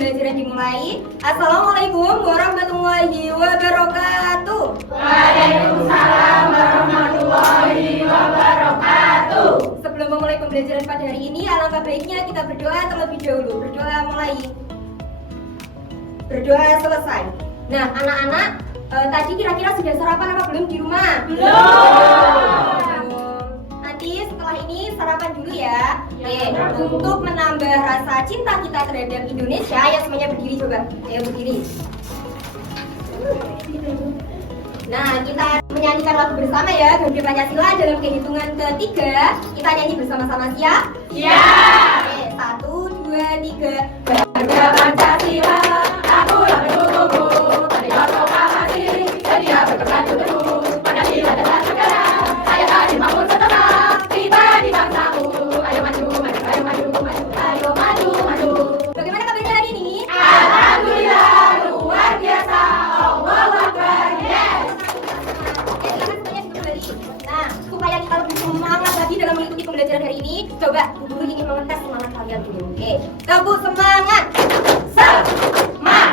pembelajaran dimulai. Assalamualaikum warahmatullahi wabarakatuh. Waalaikumsalam warahmatullahi wabarakatuh. Sebelum memulai pembelajaran pada hari ini, alangkah baiknya kita berdoa terlebih dahulu. Berdoa mulai. Berdoa selesai. Nah, anak-anak, tadi kira-kira sudah sarapan apa belum di rumah? Belum. Nanti setelah ini sarapan dulu ya. Untuk menambah rasa cinta kita terhadap Indonesia, ya semuanya berdiri coba. Ayo berdiri. Nah, kita menyanyikan lagu bersama ya, Garuda Pancasila dalam kehitungan ketiga. Kita nyanyi bersama-sama, siap? Siap. Oke, 1, 2, 3. Garuda Pancasila, akulah pendukungmu. Merdeka proklamasi, sedia berpersatu teguh. Pancasila dan negara, saya tadi bangun setengah. Kita di bangsamu, ayo maju, maju, ayo maju, maju, ayo maju, maju. Bagaimana kabarnya hari ini? Alhamdulillah, luar biasa. Allahu Akbar, yes. Nah, supaya kita lebih semangat lagi dalam mengikuti pembelajaran hari ini, coba Bu Guru ingin mengetes semangat kalian dulu. Oke, Teguh semangat. Semangat,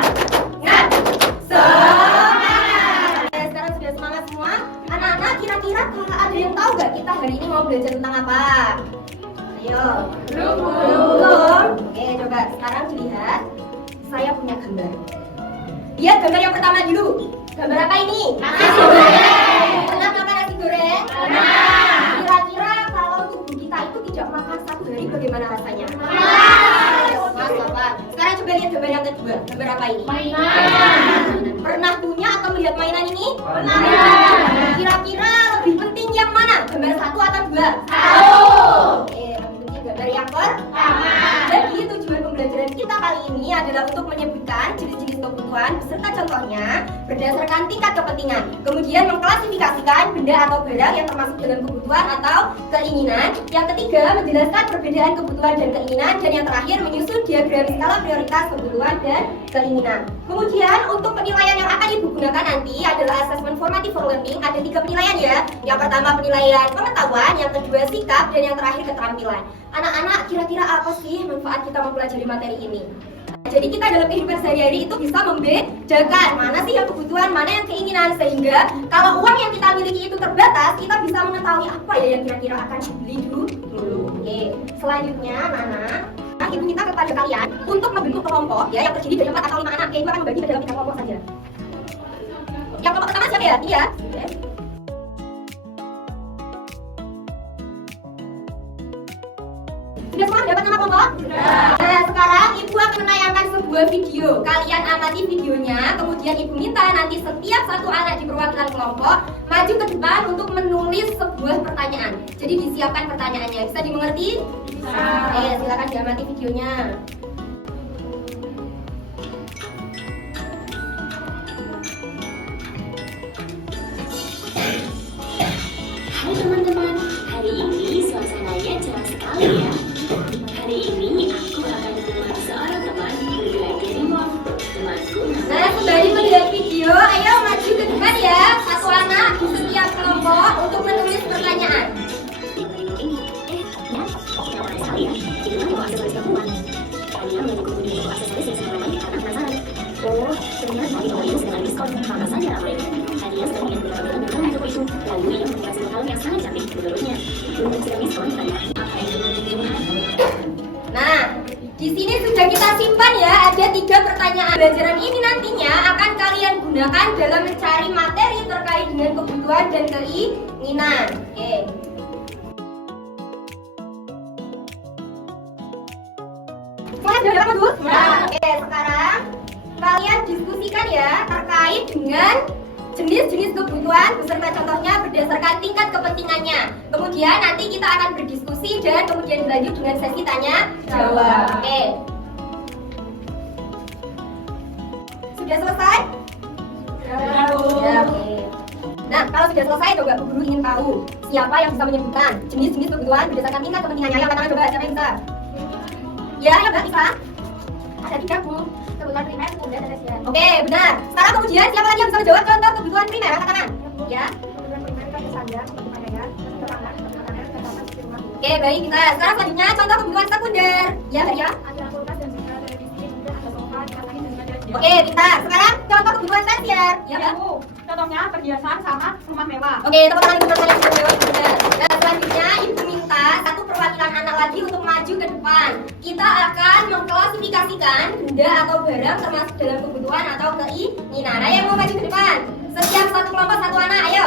semangat. Sekarang sudah semangat semua. Anak-anak, kira-kira kalau ada yang tahu nggak kita hari ini mau belajar tentang apa? Ayo. Belum. Oke, coba sekarang dilihat. Saya punya gambar. Lihat gambar yang pertama dulu. Gambar apa ini? Nasi goreng. Pernah makan nasi goreng? Pernah. Kira-kira kalau tubuh kita itu tidak makan satu hari bagaimana rasanya? Mas, Bapak. Sekarang coba lihat gambar yang kedua. Gambar apa ini? Mainan. Pernah punya atau melihat mainan ini? Pernah. Kira-kira lebih penting yang mana? Gambar satu atau dua? Satu. Oke, lebih penting gambar yang pertama. Pertama. Jadi tujuan pembelajaran kita kali ini adalah untuk menyebutkan jenis-jenis kebutuhan beserta contohnya berdasarkan tingkat kepentingan. Kemudian mengklasifikasikan benda atau barang yang termasuk dalam kebutuhan atau keinginan. Yang ketiga, menjelaskan perbedaan kebutuhan dan keinginan. Dan yang terakhir, menyusun diagram skala prioritas kebutuhan dan keinginan. Kemudian untuk penilaian yang akan ibu gunakan nanti adalah assessment formative for learning. Ada 3 penilaian ya. Yang pertama penilaian pengetahuan, yang kedua sikap, dan yang terakhir keterampilan. Anak-anak, kira-kira apa sih manfaat kita mempelajari materi ini? Jadi kita dalam kehidupan sehari-hari itu bisa membedakan mana sih yang kebutuhan, mana yang keinginan. Sehingga kalau uang yang kita miliki itu terbatas, kita bisa mengetahui apa ya yang kira-kira akan dibeli dulu. Oke, selanjutnya anak-anak, ibu minta kepada kalian untuk membentuk kelompok ya yang terdiri dari 4 atau 5 anak. Oke, ibu akan membagi ke dalam 3 kelompok saja. Yang kelompok pertama siapa ya? Iya. Oke. Sudah semua dapat nama kelompok? Nah, sekarang ibu akan menayangkan sebuah video. Kalian amati videonya, kemudian ibu minta nanti setiap satu anak di perwakilan kelompok maju ke depan untuk menulis sebuah pertanyaan. Jadi disiapkan pertanyaannya. Bisa dimengerti? Bisa. Silakan diamati videonya. Hai teman-teman, hari ini suasananya cerah sekali ya. Hari ini aku akan menemani seorang teman berbelanja di mall. Temanku Nah, kembali melihat video, ayo maju ke depan ya. Satu anak di setiap kelompok untuk menulis pertanyaan. Oh, ternyata di ini sedang diskon, maka saja ramai. Hadiah sedang diambil untuk itu. Lalu ia menghiasi kalung yang sangat cantik menurutnya. Untuk sedang diskon, apa yang Nah, di sini sudah kita simpan ya, ada 3 pertanyaan. Pembelajaran ini nantinya akan kalian gunakan dalam mencari materi terkait dengan kebutuhan dan keinginan. Oke. Semuanya sudah dapat dulu? Oke, sekarang kalian diskusikan ya terkait dengan jenis-jenis kebutuhan beserta contohnya berdasarkan tingkat kepentingannya. Kemudian nanti kita akan berdiskusi dan kemudian dilanjut dengan sesi tanya jawab. Oke. Sudah selesai? Ya, oke. Nah, kalau sudah selesai coba Bu Guru ingin tahu siapa yang bisa menyebutkan jenis-jenis kebutuhan berdasarkan tingkat kepentingannya. Yang pertama coba siapa yang bisa? Ya, yang nggak bisa? Ada 3 Bu. Kebutuhan primer, kemudian ada spesial. Oke, benar. Sekarang kemudian siapa lagi yang bisa menjawab contoh kebutuhan primer? Angkat tangan. Ya. Kebutuhan primer itu ada sandang, pakaian, makanan, Oke, baik kita. Sekarang selanjutnya contoh kebutuhan sekunder. Ya, Maria. Ada kulkas dan juga televisi, kemudian ada sofa, Oke, pintar. Sekarang contoh kebutuhan tersier. Ya, Bu. Contohnya perhiasan sama rumah mewah. Oke, tepuk tangan untuk teman-teman yang sudah jawab. Nah, selanjutnya Ibu minta satu perwakilan anak lagi untuk maju ke depan. Kita akan mengklasifikasikan benda atau barang termasuk dalam kebutuhan atau keinginan. Ayo yang mau maju ke depan. Setiap satu kelompok satu anak, ayo.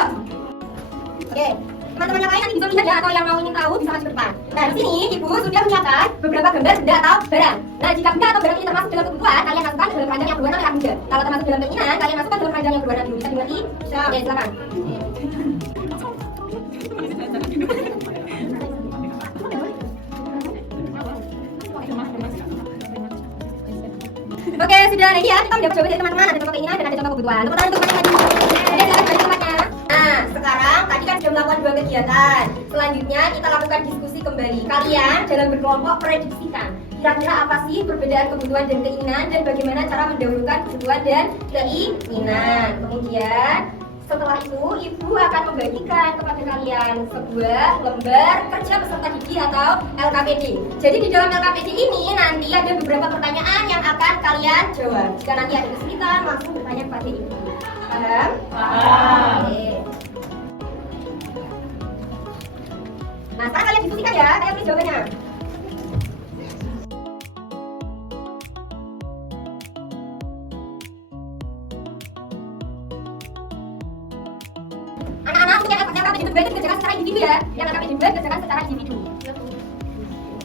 Oke, teman-teman yang lain nanti bisa lihat ya, atau yang mau ingin tahu bisa maju ke depan. Nah, di sini Ibu sudah menyiapkan beberapa gambar benda atau barang. Nah, jika benda atau barang ini termasuk dalam kebutuhan, kalian masukkan dalam keranjang yang berwarna merah muda. Kalau termasuk dalam keinginan, kalian masukkan dalam keranjang yang berwarna biru. Bisa dimengerti? Oke, silakan. Oke, sudah. Nah, ini ya, kita mendapat jawaban dari teman-teman. Ada contoh keinginan dan ada contoh kebutuhan. Tepuk tangan untuk teman-teman. Oke, silakan balik tempatnya. Nah, sekarang tadi kan sudah melakukan 2 kegiatan. Selanjutnya kita lakukan diskusi kembali. Kalian dalam berkelompok prediksikan kira-kira apa sih perbedaan kebutuhan dan keinginan dan bagaimana cara mendahulukan kebutuhan dan keinginan. Kemudian setelah itu Ibu akan membagikan kepada kalian sebuah lembar kerja peserta didik atau LKPD. Jadi di dalam LKPD ini nanti ada beberapa pertanyaan yang akan kalian jawab. Jika nanti ada kesulitan langsung bertanya kepada Ibu. Paham? Paham. Oke. Nah, sekarang kalian diskusikan ya, kalian beri jawabannya. Anak-anak untuk yang LKPD berdua itu dikerjakan secara individu ya. Yang LKPD berdua dikerjakan secara individu.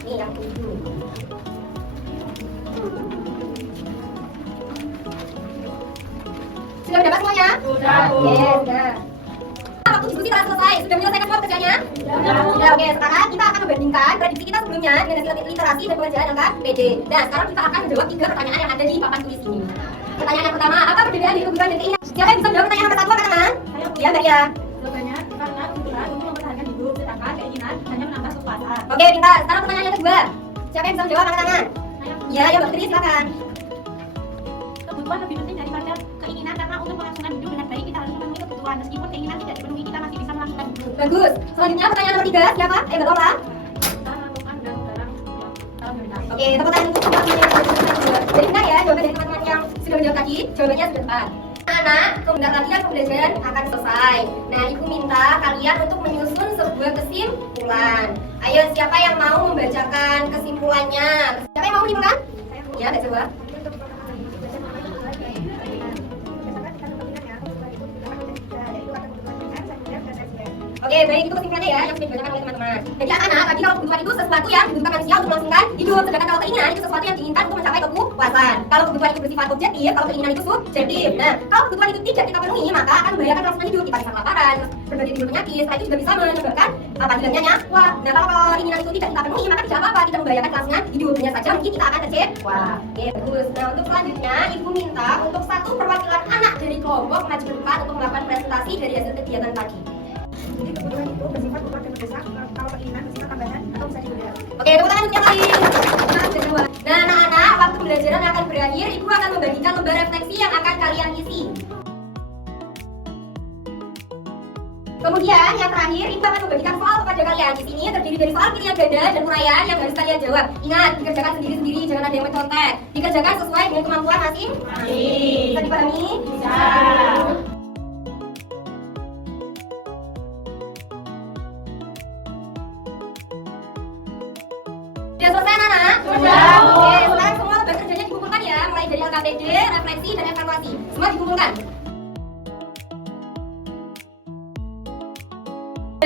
Ini yang individu. Sudah mendapat semuanya? Sudah, Bu. Oke, sudah. Waktu diskusi telah selesai. Sudah menyelesaikan semua pekerjaannya? Sudah, oke. Sekarang kita akan membandingkan prediksi kita sebelumnya dengan hasil literasi dan pelajaran LKPD. Dan sekarang kita akan menjawab 3 pertanyaan yang ada di papan tulis ini. Pertanyaan yang pertama, apa perbedaan dari kebutuhan dan keinginan? Siapa yang bisa menjawab pertanyaan nomor 1, teman-teman? Ya, Mbak ya. Jawabannya karena kebutuhan untuk mempertahankan hidup, sedangkan keinginan hanya menambah kekuasaan. Oke, pintar. Sekarang pertanyaan yang kedua. Siapa yang bisa menjawab, angkat tangan? Ya, ya, Mbak Putri, silakan. Kebutuhan lebih penting daripada keinginan karena untuk melangsungkan hidup dengan baik kita harus memenuhi kebutuhan. Meskipun keinginan tidak dipenuhi, kita masih bisa melangsungkan hidup. Bagus. Selanjutnya pertanyaan nomor 3, siapa? Mbak Laura. Kita melakukan barang-barang yang prioritas. Oke, tepuk tangan untuk teman-teman yang sudah menjawab. Jadi benar ya, jawaban dari teman-teman yang sudah menjawab tadi, jawabannya sudah tepat. Anak, kemudian latihan pembelajaran akan selesai. Nah, Ibu minta kalian untuk menyusun sebuah kesimpulan. Ayo, siapa yang mau membacakan kesimpulannya? Siapa yang mau menyimpulkan? Ya, Mbak coba. Oke, baik, itu kesimpulannya ya, yang sudah dibacakan oleh teman-teman. Jadi anak-anak, tadi kalau kebutuhan itu sesuatu yang dibutuhkan manusia untuk melangsungkan hidup. Sedangkan kalau keinginan itu sesuatu yang diinginkan untuk mencapai kepuasan. Kalau kebutuhan itu bersifat objektif, kalau keinginan itu subjektif. Nah, kalau kebutuhan itu tidak kita penuhi, maka akan membahayakan kelangsungan hidup. Kita bisa kelaparan, berbagai timbul penyakit, setelah itu juga bisa menyebabkan apa hilangnya nyawa. Nah, kalau keinginan itu tidak kita penuhi, maka tidak apa-apa, tidak membahayakan kelangsungan hidup. Hanya saja mungkin kita akan kecewa. Oke, bagus. Nah, untuk selanjutnya, Ibu minta untuk satu perwakilan anak dari kelompok maju ke depan untuk melakukan presentasi dari hasil kegiatan tadi. Jadi kebutuhan itu bersifat bukan dan mendesak, kalau keinginan bersifat tambahan atau bisa ditunda. Oke, tepuk tangan untuk yang lain. Nah, anak-anak, waktu pembelajaran akan berakhir. Ibu akan membagikan lembar refleksi yang akan kalian isi. Kemudian yang terakhir, Ibu akan membagikan soal kepada kalian. Di sini terdiri dari soal pilihan ganda dan uraian yang harus kalian jawab. Ingat, dikerjakan sendiri-sendiri, jangan ada yang mencontek. Dikerjakan sesuai dengan kemampuan masing-masing. Bisa dipahami? Bisa. Sudah selesai, anak-anak? Sudah, Bu. Oke, sekarang semua lembar kerjanya dikumpulkan ya, mulai dari LKPD, refleksi, dan evaluasi. Semua dikumpulkan.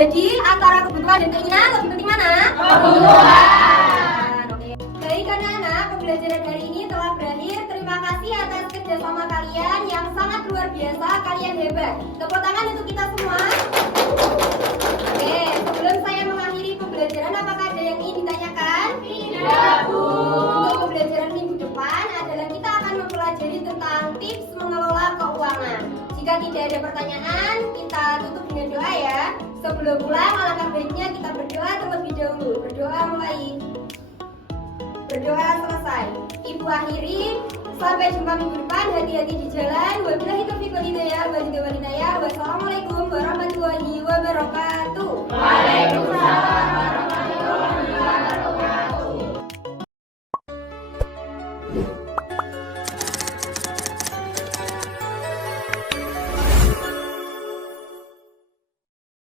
Jadi, antara kebutuhan dan keinginan, lebih penting mana? Kebutuhan. Oke. Baik, anak-anak, pembelajaran hari ini telah berakhir. Terima kasih atas kerjasama kalian yang sangat luar biasa. Kalian hebat. Tepuk tangan untuk kita semua. Oke, sebelum saya mengakhiri pembelajaran, apakah ada yang ingin ditanyakan? Tidak, Bu. Untuk pembelajaran minggu depan adalah kita akan mempelajari tentang tips mengelola keuangan. Jika tidak ada pertanyaan, kita tutup dengan doa ya. Sebelum pulang, alangkah baiknya kita berdoa terlebih dahulu. Berdoa mulai. Berdoa selesai. Ibu akhiri. Sampai jumpa minggu depan. Hati-hati di jalan. Wabillahi taufiq wal hidayah. Wassalamualaikum warahmatullahi wabarakatuh. Waalaikumsalam warahmatullahi wabarakatuh.